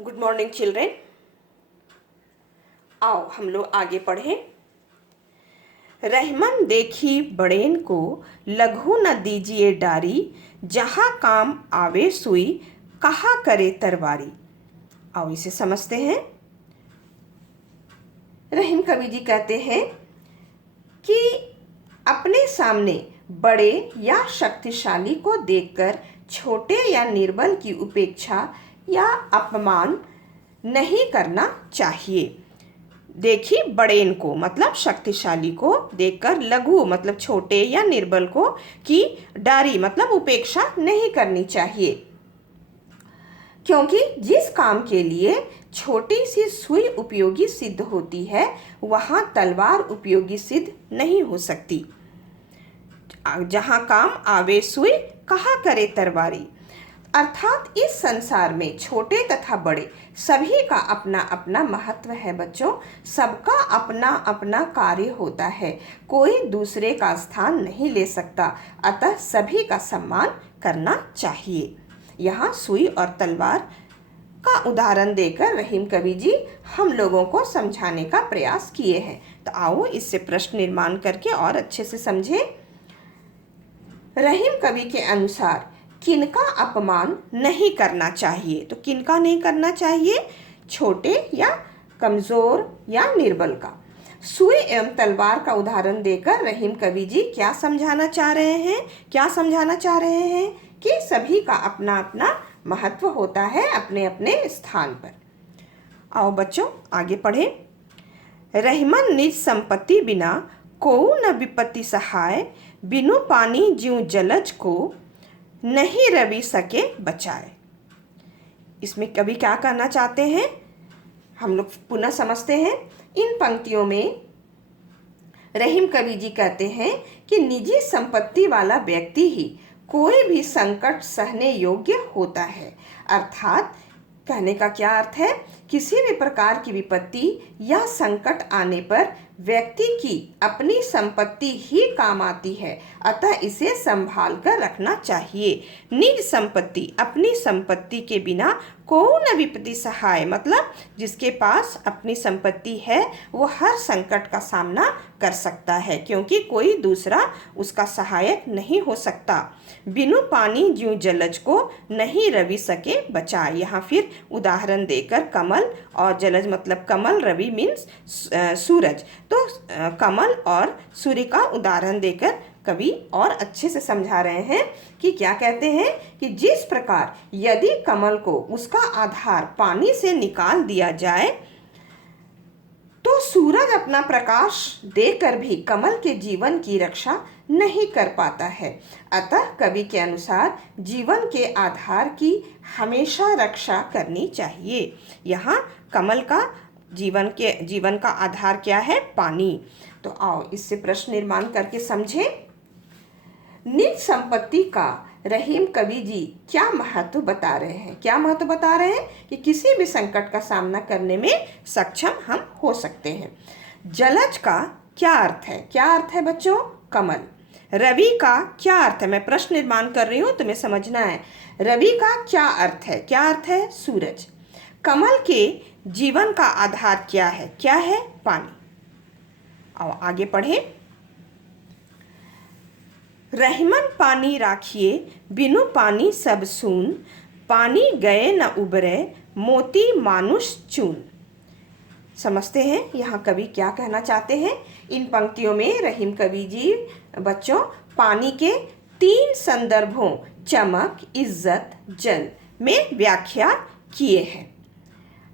Good morning children. आओ हम लोग आगे पढ़ें। रहमन देखी बड़ेन को, लघु न दीजिए डारी, जहाँ काम आवे सुई, कहा करे तरवारी। आओ इसे समझते हैं। रहीम कवि जी कहते हैं कि अपने सामने बड़े या शक्तिशाली को देखकर छोटे या निर्बल की उपेक्षा या अपमान नहीं करना चाहिए। देखी बड़ेन को मतलब शक्तिशाली को देखकर लघु मतलब छोटे या निर्बल को की डारी मतलब उपेक्षा नहीं करनी चाहिए, क्योंकि जिस काम के लिए छोटी सी सुई उपयोगी सिद्ध होती है वहाँ तलवार उपयोगी सिद्ध नहीं हो सकती। जहाँ काम आवे सुई, कहा करे तरवारी। अर्थात इस संसार में छोटे तथा बड़े सभी का अपना अपना महत्व है बच्चों। सबका अपना अपना कार्य होता है, कोई दूसरे का स्थान नहीं ले सकता, अतः सभी का सम्मान करना चाहिए। यहाँ सुई और तलवार का उदाहरण देकर रहीम कवि जी हम लोगों को समझाने का प्रयास किए हैं। तो आओ इससे प्रश्न निर्माण करके और अच्छे से समझें। रहीम कवि के अनुसार किनका अपमान नहीं करना चाहिए? तो किनका नहीं करना चाहिए? छोटे या कमज़ोर या निर्बल का। सुई एवं तलवार का उदाहरण देकर रहीम कवि जी क्या समझाना चाह रहे हैं? क्या समझाना चाह रहे हैं कि सभी का अपना अपना महत्व होता है अपने अपने स्थान पर। आओ बच्चों आगे पढ़ें। रहमन निज संपत्ति बिना कोऊ न विपत्ति सहाय, बिनु पानी ज्यों जलज को, नहीं रवि सके बचाए। इसमें कवि क्या कहना चाहते हैं हम लोग पुनः समझते हैं। इन पंक्तियों में रहीम कवि जी कहते हैं कि निजी संपत्ति वाला व्यक्ति ही कोई भी संकट सहने योग्य होता है। अर्थात कहने का क्या अर्थ है? किसी भी प्रकार की विपत्ति या संकट आने पर व्यक्ति की अपनी संपत्ति ही काम आती है, अतः इसे संभाल कर रखना चाहिए। निज संपत्ति अपनी संपत्ति के बिना कोई न विपत्ति सहाय मतलब जिसके पास अपनी संपत्ति है वो हर संकट का सामना कर सकता है, क्योंकि कोई दूसरा उसका सहायक नहीं हो सकता। बिनु पानी ज्यों जलज को, नहीं रवि सके बचाए। यहाँ फिर उदाहरण देकर कमल और जलज मतलब कमल, रवि मीन्स सूरज, तो कमल और सूर्य का उदाहरण देकर कवि और अच्छे से समझा रहे हैं कि क्या कहते हैं कि जिस प्रकार यदि कमल को उसका आधार पानी से निकाल दिया जाए तो सूरज अपना प्रकाश देकर भी कमल के जीवन की रक्षा नहीं कर पाता है। अतः कवि के अनुसार जीवन के आधार की हमेशा रक्षा करनी चाहिए। यहाँ कमल का जीवन का आधार क्या है? पानी। तो आओ इससे प्रश्न निर्माण करके समझें। निज संपत्ति का रहीम कवि जी क्या महत्व बता रहे हैं? क्या महत्व बता रहे हैं कि किसी भी संकट का सामना करने में सक्षम हम हो सकते हैं। जलज का क्या अर्थ है? क्या अर्थ है बच्चों? कमल। रवि का क्या अर्थ है? मैं प्रश्न निर्माण कर रही हूँ, तुम्हें समझना है। रवि का क्या अर्थ है? क्या अर्थ है? सूरज। कमल के जीवन का आधार क्या है? क्या है? पानी। आओ आगे पढ़ें। रहमन पानी राखिए, बिनु पानी सब सून, पानी गए न उबरे, मोती मानुष चून। समझते हैं यहाँ कवि क्या कहना चाहते हैं। इन पंक्तियों में रहीम कवि जी बच्चों पानी के 3 संदर्भों चमक, इज्जत, जल में व्याख्या किए हैं।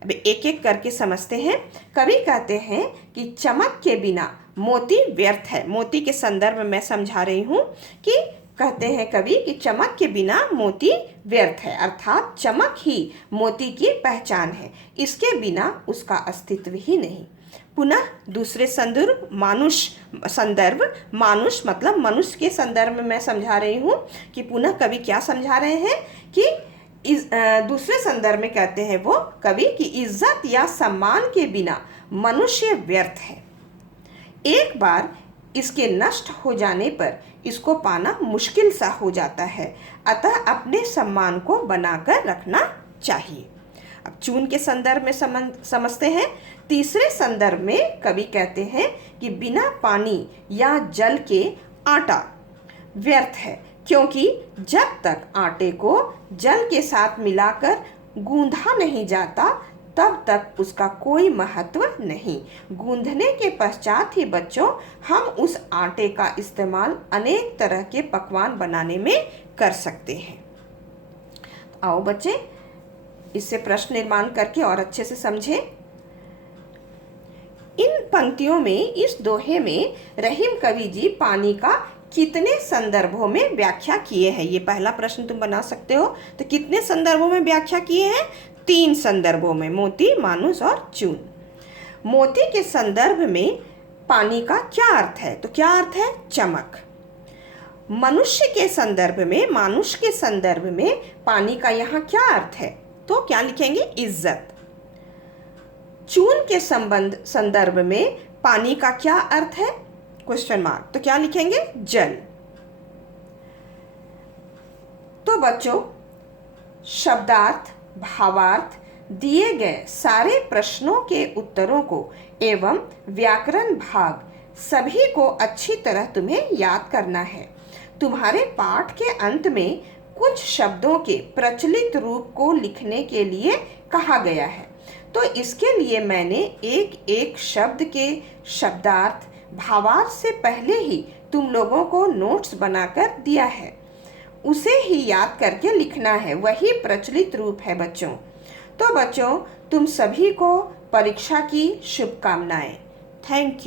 अब एक एक करके समझते हैं। कवि कहते हैं कि चमक के बिना मोती व्यर्थ है। मोती के संदर्भ में मैं समझा रही हूँ कि कहते हैं कवि कि चमक के बिना मोती व्यर्थ है, अर्थात चमक ही मोती की पहचान है, इसके बिना उसका अस्तित्व ही नहीं। पुनः दूसरे संदर्भ मानुष मतलब मनुष्य के संदर्भ में मैं समझा रही हूँ कि पुनः कवि क्या समझा रहे हैं कि दूसरे संदर्भ में कहते हैं वो कवि कि इज्जत या सम्मान के बिना मनुष्य व्यर्थ है। एक बार इसके नष्ट हो जाने पर इसको पाना मुश्किल सा हो जाता है, अतः अपने सम्मान को बनाकर रखना चाहिए। अब चून के संदर्भ में समझते हैं। तीसरे संदर्भ में कवि कहते हैं कि बिना पानी या जल के आटा व्यर्थ है, क्योंकि जब तक आटे को जल के साथ मिलाकर गूंधा नहीं जाता तब तक उसका कोई महत्व नहीं। गूंधने के पश्चात ही बच्चों हम उस आटे का इस्तेमाल अनेक तरह के पकवान बनाने में कर सकते हैं। आओ बच्चे इससे प्रश्न निर्माण करके और अच्छे से समझें। इन पंक्तियों में, इस दोहे में रहीम कवि जी पानी का कितने संदर्भों में व्याख्या किए हैं? ये पहला प्रश्न तुम बना सकते हो। तो कितने संदर्भों में व्याख्या किए हैं? 3 संदर्भों में, मोती, मानुष और चून। मोती के संदर्भ में पानी का क्या अर्थ है? तो क्या अर्थ है? चमक। मनुष्य के संदर्भ में, मानुष के संदर्भ में पानी का यहाँ क्या अर्थ है? तो क्या लिखेंगे? इज्जत। चून के संदर्भ में पानी का क्या अर्थ है? Question mark. तो क्या लिखेंगे? जल। तो बच्चों शब्दार्थ, भावार्थ दिए गए सारे प्रश्नों के उत्तरों को एवं व्याकरण भाग सभी को अच्छी तरह तुम्हें याद करना है। तुम्हारे पाठ के अंत में कुछ शब्दों के प्रचलित रूप को लिखने के लिए कहा गया है। तो इसके लिए मैंने एक एक शब्द के शब्दार्थ, भावार्थ से पहले ही तुम लोगों को नोट्स बनाकर दिया है। उसे ही याद करके लिखना है, वही प्रचलित रूप है बच्चों। तो बच्चों तुम सभी को परीक्षा की शुभकामनाएं। Thank you.